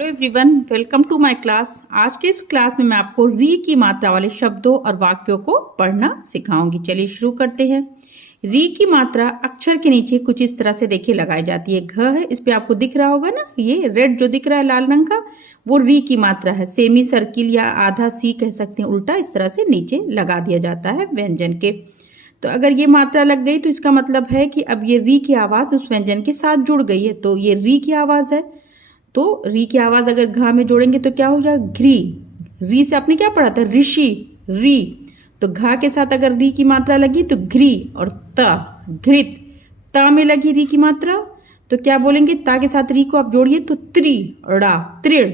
Hello everyone, welcome to my class. आज के इस क्लास में मैं आपको री की मात्रा वाले शब्दों और वाक्यों को पढ़ना सिखाऊंगी। चलिए शुरू करते हैं। री की मात्रा अक्षर के नीचे कुछ इस तरह से देखिए लगाई जाती है। घ है, इस पे आपको दिख रहा होगा ना, ये रेड जो दिख रहा है लाल रंग का, वो री की मात्रा है। सेमी सर्किल या आधा सी कह सकते हैं, उल्टा इस तरह से नीचे लगा दिया जाता है व्यंजन के। तो अगर ये मात्रा लग गई तो इसका मतलब है कि अब ये री की आवाज़ उस व्यंजन के साथ जुड़ गई है, तो ये री की आवाज़ है। तो री की आवाज अगर घा में जोड़ेंगे तो क्या हो जाएगा? घ्री। री से आपने क्या पढ़ा था? ऋषि, री। तो घा के साथ अगर री की मात्रा लगी तो घ्री, और त घृत। त में लगी री की मात्रा तो क्या बोलेंगे? ता के साथ री को आप जोड़िए तो त्रि, ड़ा, तृण,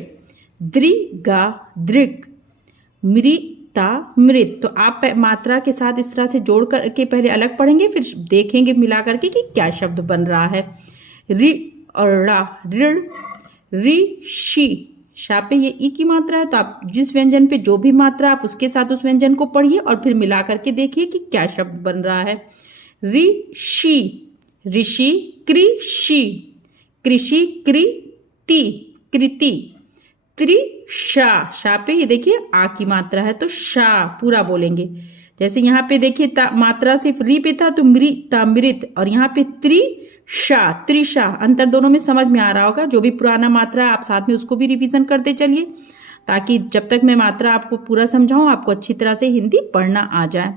द्रि, गा, दृक, मृता, मृत। तो आप मात्रा के साथ इस तरह से जोड़ करके पहले अलग पढ़ेंगे, फिर देखेंगे मिला करके कि क्या शब्द बन रहा है। रि और ड़ा, ऋण, ऋषि। शा पे ये ई की मात्रा है, तो आप जिस व्यंजन पे जो भी मात्रा आप उसके साथ उस व्यंजन को पढ़िए और फिर मिला करके देखिए कि क्या शब्द बन रहा है। ऋषि, ऋषि, कृषि, कृषि, कृति, कृति, त्रिशा। शा पे ये देखिए आ की मात्रा है, तो शा पूरा बोलेंगे। जैसे यहाँ पे देखिए मात्रा सिर्फ री पे था तो मृता, मृत, और यहाँ पे त्रिशा, त्रिशा। अंतर दोनों में समझ में आ रहा होगा। जो भी पुराना मात्रा है आप साथ में उसको भी रिवीजन करते चलिए, ताकि जब तक मैं मात्रा आपको पूरा समझाऊं आपको अच्छी तरह से हिंदी पढ़ना आ जाए।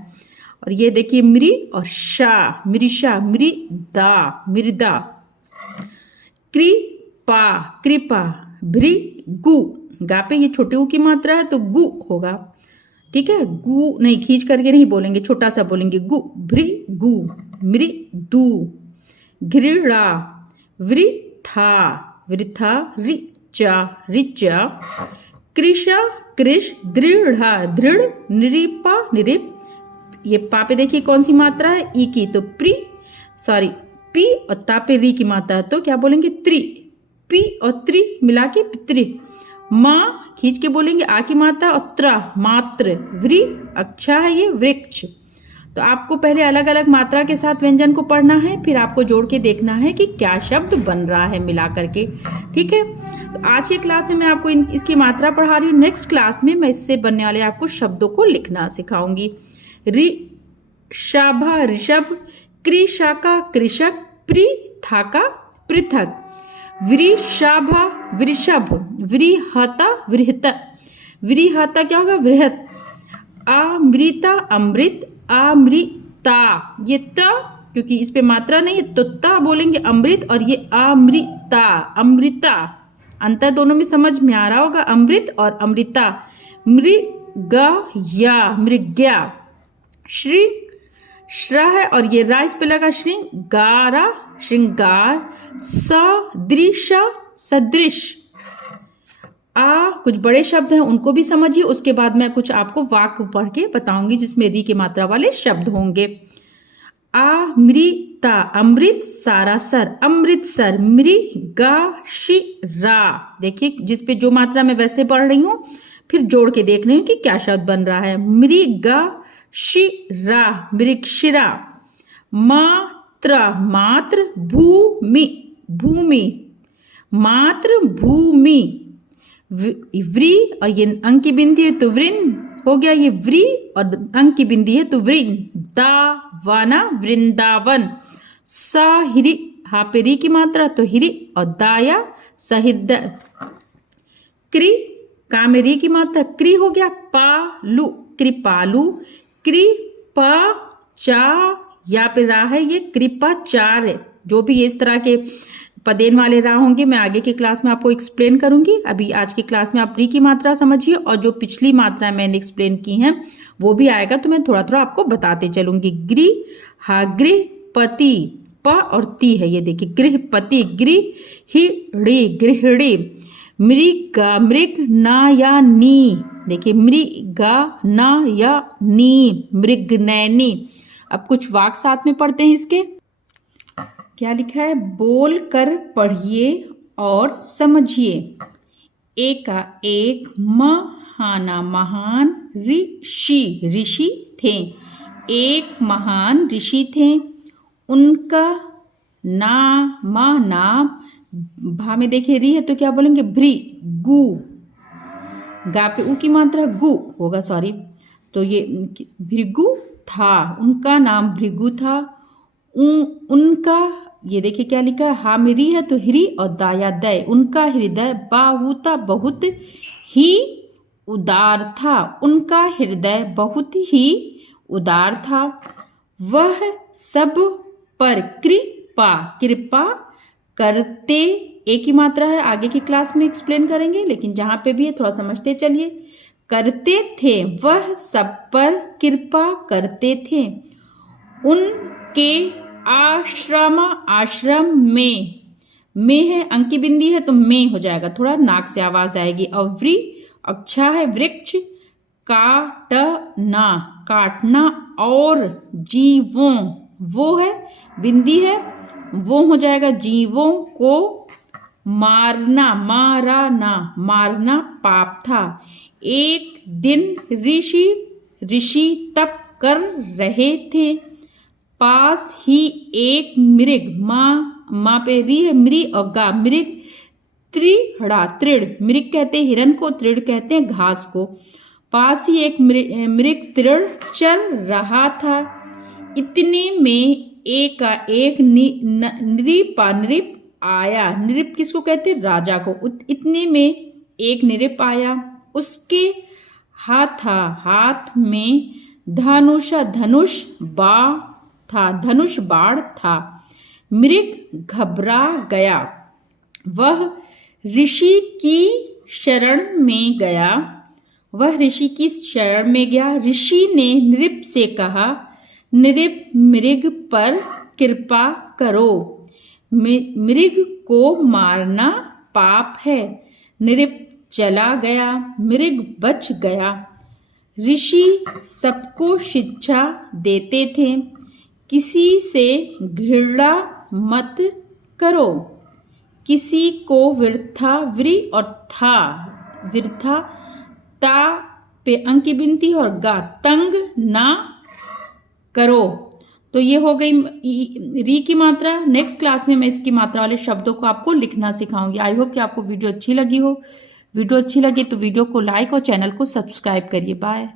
और ये देखिए मृ और शा, मृषा, मृदा, मृदा, कृपा, कृपा, भृगु। गा पे ये छोटे ऊ की मात्रा है तो गु होगा, ठीक है। गु नहीं, खींच करके नहीं बोलेंगे, छोटा सा बोलेंगे गु। भृगु, मृदु, घृणा, वृथा, वृथा, ऋचा, ऋचा, कृषा, कृष, दृढ़ा, दृढ़, निरीपा, निरीप। ये पा पे देखिए कौन सी मात्रा है? ई की, तो पी और ता पे री की मात्रा है तो क्या बोलेंगे? त्रि। पी और त्रि मिला के पितृ। माँ खींच के बोलेंगे आ की मात्रा, और त्र मात्र। वृ अच्छा है ये, वृक्ष। तो आपको पहले अलग अलग मात्रा के साथ व्यंजन को पढ़ना है, फिर आपको जोड़ के देखना है कि क्या शब्द बन रहा है मिला करके, ठीक है। तो आज के क्लास में मैं आपको इसकी मात्रा पढ़ा रही हूँ। नेक्स्ट क्लास में मैं इससे बनने वाले आपको शब्दों को लिखना सिखाऊंगी। ऋषभा, ऋषभ, कृषका, कृषक, पृथका, पृथक, वृषभा, वृषभ, वृहता, वृहत, वृहता क्या होगा? वृहत। अमृता, अमृत, अमृता। ये त क्योंकि इस पे मात्रा नहीं है तो ता बोलेंगे अमृत, और ये अमृता, अमृता। अंतर दोनों में समझ में आ रहा होगा, अमृत और अमृता। मृगया, मृग्या। श्री श्रा है और ये रा इस पे लगा, श्रृंगारा, श्रृंगार। सदृश, सदृश। कुछ बड़े शब्द हैं उनको भी समझिए, उसके बाद मैं कुछ आपको वाक्य पढ़ के बताऊंगी जिसमें री की मात्रा वाले शब्द होंगे। अमृता, अमृत, सारासर, अमृतसर, मृगशिरा। देखिए जिस पे जो मात्रा मैं वैसे पढ़ रही हूँ, फिर जोड़ के देख रही हूँ कि क्या शब्द बन रहा है। मृगशिरा, मृगशिरा। मात्र, मात्र, भूमि, भूमि, मात्र, भूमि। व्री और ये अंक की बिंदी है तो वृंद हो गया, ये व्री और अंक की बिंदी है तो वृंदावना, वृंदावन। सहिरी, हा पे री की मात्रा तो हिरी, और दाया, सहृदय। कृ, का में री की मात्रा कृ हो गया, पालू, कृपालु, कृपा, चा, या पे रा है ये कृपाचार्य। जो भी इस तरह के पदेन वाले रा होंगे मैं आगे की क्लास में आपको एक्सप्लेन करूंगी। अभी आज की क्लास में आप री की मात्रा समझिए, और जो पिछली मात्रा मैंने एक्सप्लेन की हैं वो भी आएगा तो मैं थोड़ा थोड़ा आपको बताते चलूंगी। गृह, हा, गृहपति, प और ती है, ये देखिए गृहपति, गृहिणी, गृहिणी। मृगा, मृग, ना या नी, देखिए मृगा, ना या नी, मृगनैनी। अब कुछ वाक्य साथ में पढ़ते हैं इसके। क्या लिखा है? बोल कर पढ़िए और समझिए। एका एक, महाना, महान, ऋषि, ऋषि थे। एक महान ऋषि थे, उनका नाम, नाम, भा में देखिए री है तो क्या बोलेंगे भ्री गु। गा पे उ की मात्रा गु होगा, सॉरी। तो ये भृगु था, उनका नाम भृगु था। उनका, ये देखिए क्या लिखा है, हा में री है तो हिरी और दाया दय। उनका हृदय बाहुता बहुत ही उदार था, उनका हृदय बहुत ही उदार था। वह सब पर कृपा कृपा करते, एक ही मात्रा है, आगे की क्लास में एक्सप्लेन करेंगे, लेकिन जहां पे भी है थोड़ा समझते चलिए। करते थे, वह सब पर कृपा करते थे। उनके आश्रम में है, अंकी बिंदी है तो में हो जाएगा, थोड़ा नाक से आवाज आएगी। और व्री अच्छा है, वृक्ष काटना काटना। और जीवों, वो है बिंदी है, वो हो जाएगा जीवों को मारना मारना पाप था। एक दिन ऋषि तप कर रहे थे। पास ही एक मृग, माँ पे री है, मृ और गा, मृग त्रिहड़ा, तृण मृग कहते हैं हिरण को, तृण कहते हैं घास को। पास ही एक मृग तृण चल रहा था। इतने में एक नृप आया। नृप किसको कहते हैं? राजा को। इतने में एक नृप आया, उसके हाथ में धनुष बाण था। मृग घबरा गया, वह ऋषि की शरण में गया। ऋषि ने नृप से कहा, नृप मृग पर कृपा करो, मृग को मारना पाप है। नृप चला गया, मृग बच गया। ऋषि सबको शिक्षा देते थे, किसी से घृणा मत करो, किसी को वृथा, व्री और था वृथा, ता पे अंकी बिनती और गा तंग ना करो। तो ये हो गई री की मात्रा। नेक्स्ट क्लास में मैं इसकी मात्रा वाले शब्दों को आपको लिखना सिखाऊंगी। आई होप कि आपको वीडियो अच्छी लगी हो। वीडियो अच्छी लगी तो वीडियो को लाइक और चैनल को सब्सक्राइब करिए। बाय।